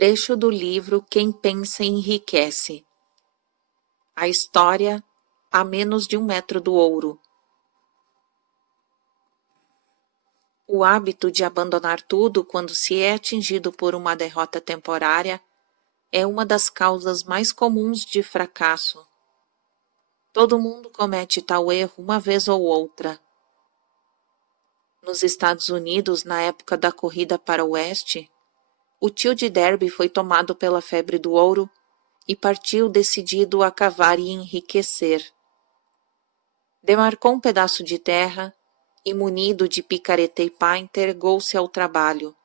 Trecho do livro Quem Pensa Enriquece. A história a menos de 1 metro do ouro. O hábito de abandonar tudo quando se é atingido por uma derrota temporária é uma das causas mais comuns de fracasso. Todo mundo comete tal erro uma vez ou outra. Nos Estados Unidos, na época da corrida para o oeste, o tio de Derby foi tomado pela febre do ouro e partiu decidido a cavar e enriquecer. Demarcou um pedaço de terra e, munido de picareta e pá, entregou-se ao trabalho.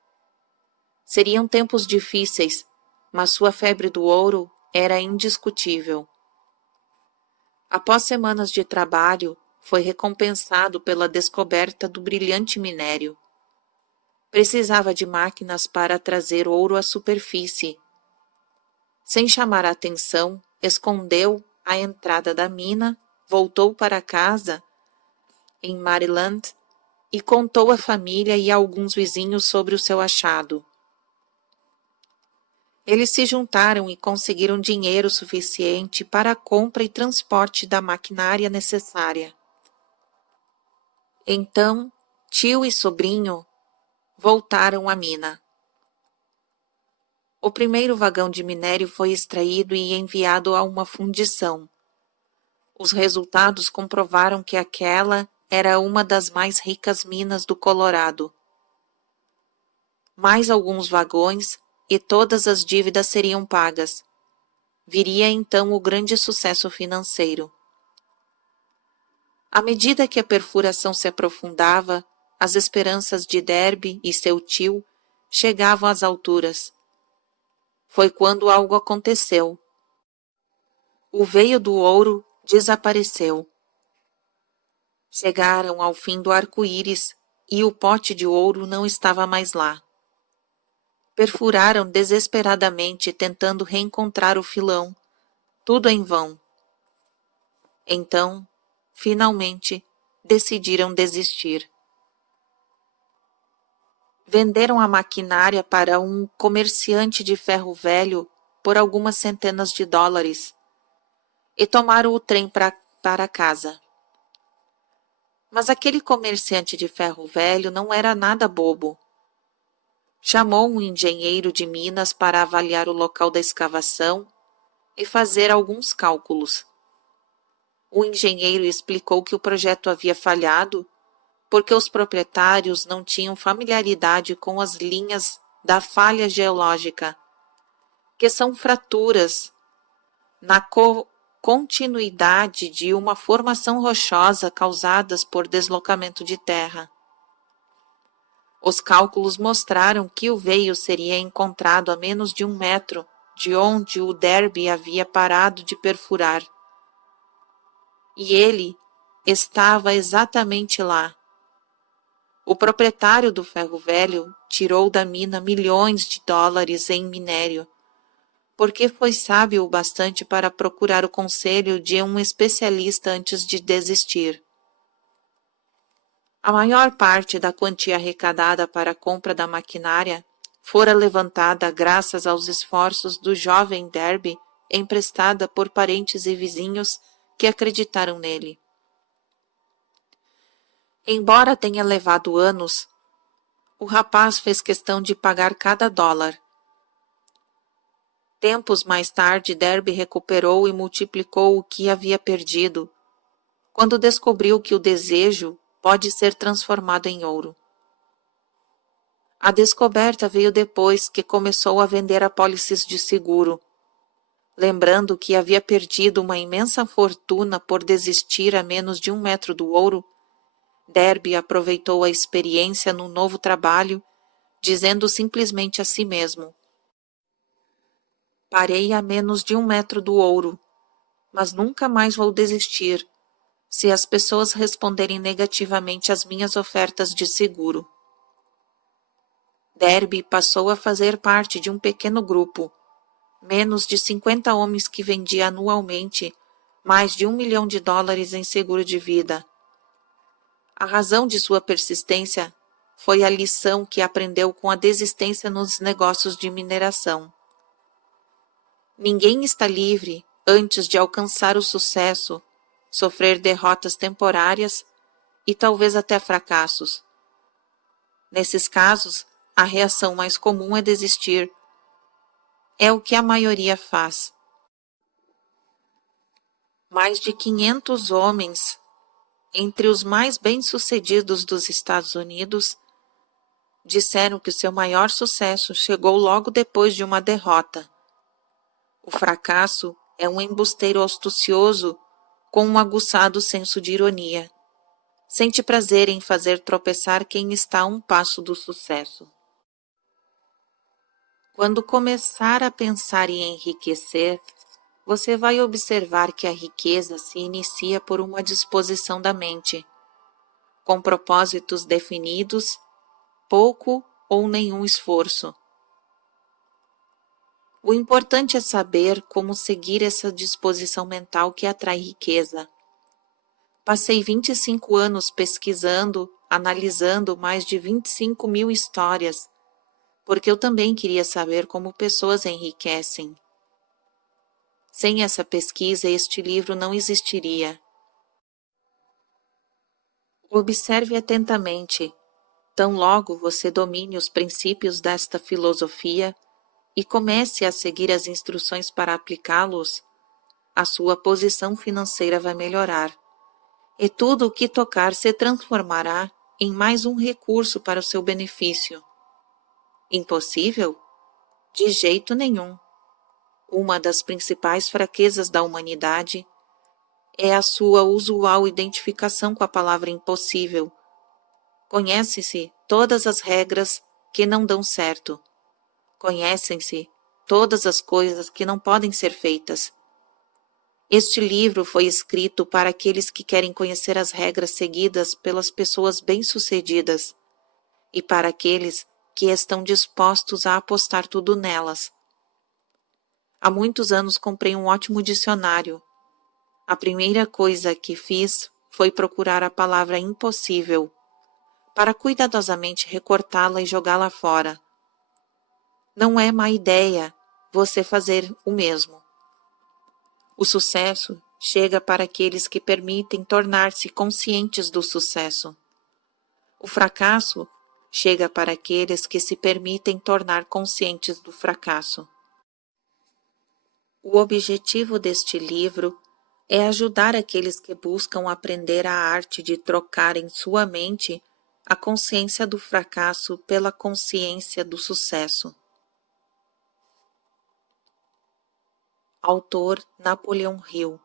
Seriam tempos difíceis, mas sua febre do ouro era indiscutível. Após semanas de trabalho, foi recompensado pela descoberta do brilhante minério. Precisava de máquinas para trazer ouro à superfície. Sem chamar a atenção, escondeu a entrada da mina, voltou para casa, em Maryland, e contou à família e a alguns vizinhos sobre o seu achado. Eles se juntaram e conseguiram dinheiro suficiente para a compra e transporte da maquinária necessária. Então, tio e sobrinho voltaram à mina. O primeiro vagão de minério foi extraído e enviado a uma fundição. Os resultados comprovaram que aquela era uma das mais ricas minas do Colorado. Mais alguns vagões e todas as dívidas seriam pagas. Viria então o grande sucesso financeiro. À medida que a perfuração se aprofundava, as esperanças de Derby e seu tio chegavam às alturas. Foi quando algo aconteceu. O veio do ouro desapareceu. Chegaram ao fim do arco-íris e o pote de ouro não estava mais lá. Perfuraram desesperadamente tentando reencontrar o filão, tudo em vão. Então, finalmente, decidiram desistir. Venderam a maquinária para um comerciante de ferro velho por algumas centenas de dólares e tomaram o trem para casa. Mas aquele comerciante de ferro velho não era nada bobo. Chamou um engenheiro de Minas para avaliar o local da escavação e fazer alguns cálculos. O engenheiro explicou que o projeto havia falhado porque os proprietários não tinham familiaridade com as linhas da falha geológica, que são fraturas na continuidade de uma formação rochosa causadas por deslocamento de terra. Os cálculos mostraram que o veio seria encontrado a menos de 1 metro de onde o Derby havia parado de perfurar. E ele estava exatamente lá. O proprietário do ferro velho tirou da mina milhões de dólares em minério, porque foi sábio o bastante para procurar o conselho de um especialista antes de desistir. A maior parte da quantia arrecadada para a compra da maquinária fora levantada graças aos esforços do jovem Derby, emprestada por parentes e vizinhos que acreditaram nele. Embora tenha levado anos, o rapaz fez questão de pagar cada dólar. Tempos mais tarde, Derby recuperou e multiplicou o que havia perdido, quando descobriu que o desejo pode ser transformado em ouro. A descoberta veio depois que começou a vender apólices de seguro. Lembrando que havia perdido uma imensa fortuna por desistir a menos de 1 metro do ouro, Derby aproveitou a experiência no novo trabalho, dizendo simplesmente a si mesmo: parei a menos de 1 metro do ouro, mas nunca mais vou desistir, se as pessoas responderem negativamente às minhas ofertas de seguro. Derby passou a fazer parte de um pequeno grupo, menos de 50 homens que vendia anualmente mais de $1 milhão em seguro de vida. A razão de sua persistência foi a lição que aprendeu com a desistência nos negócios de mineração. Ninguém está livre antes de alcançar o sucesso, sofrer derrotas temporárias e talvez até fracassos. Nesses casos, a reação mais comum é desistir. É o que a maioria faz. Mais de 500 homens, entre os mais bem-sucedidos dos Estados Unidos, disseram que o seu maior sucesso chegou logo depois de uma derrota. O fracasso é um embusteiro astucioso com um aguçado senso de ironia. Sente prazer em fazer tropeçar quem está a um passo do sucesso. Quando começar a pensar em enriquecer, você vai observar que a riqueza se inicia por uma disposição da mente, com propósitos definidos, pouco ou nenhum esforço. O importante é saber como seguir essa disposição mental que atrai riqueza. Passei 25 anos pesquisando, analisando mais de 25 mil histórias, porque eu também queria saber como pessoas enriquecem. Sem essa pesquisa, este livro não existiria. Observe atentamente. Tão logo você domine os princípios desta filosofia e comece a seguir as instruções para aplicá-los, a sua posição financeira vai melhorar, e tudo o que tocar se transformará em mais um recurso para o seu benefício. Impossível? De jeito nenhum. Uma das principais fraquezas da humanidade é a sua usual identificação com a palavra impossível. Conhece-se todas as regras que não dão certo. Conhecem-se todas as coisas que não podem ser feitas. Este livro foi escrito para aqueles que querem conhecer as regras seguidas pelas pessoas bem-sucedidas e para aqueles que estão dispostos a apostar tudo nelas. Há muitos anos comprei um ótimo dicionário. A primeira coisa que fiz foi procurar a palavra impossível, para cuidadosamente recortá-la e jogá-la fora. Não é má ideia você fazer o mesmo. O sucesso chega para aqueles que permitem tornar-se conscientes do sucesso. O fracasso chega para aqueles que se permitem tornar conscientes do fracasso. O objetivo deste livro é ajudar aqueles que buscam aprender a arte de trocar em sua mente a consciência do fracasso pela consciência do sucesso. Autor Napoleão Hill.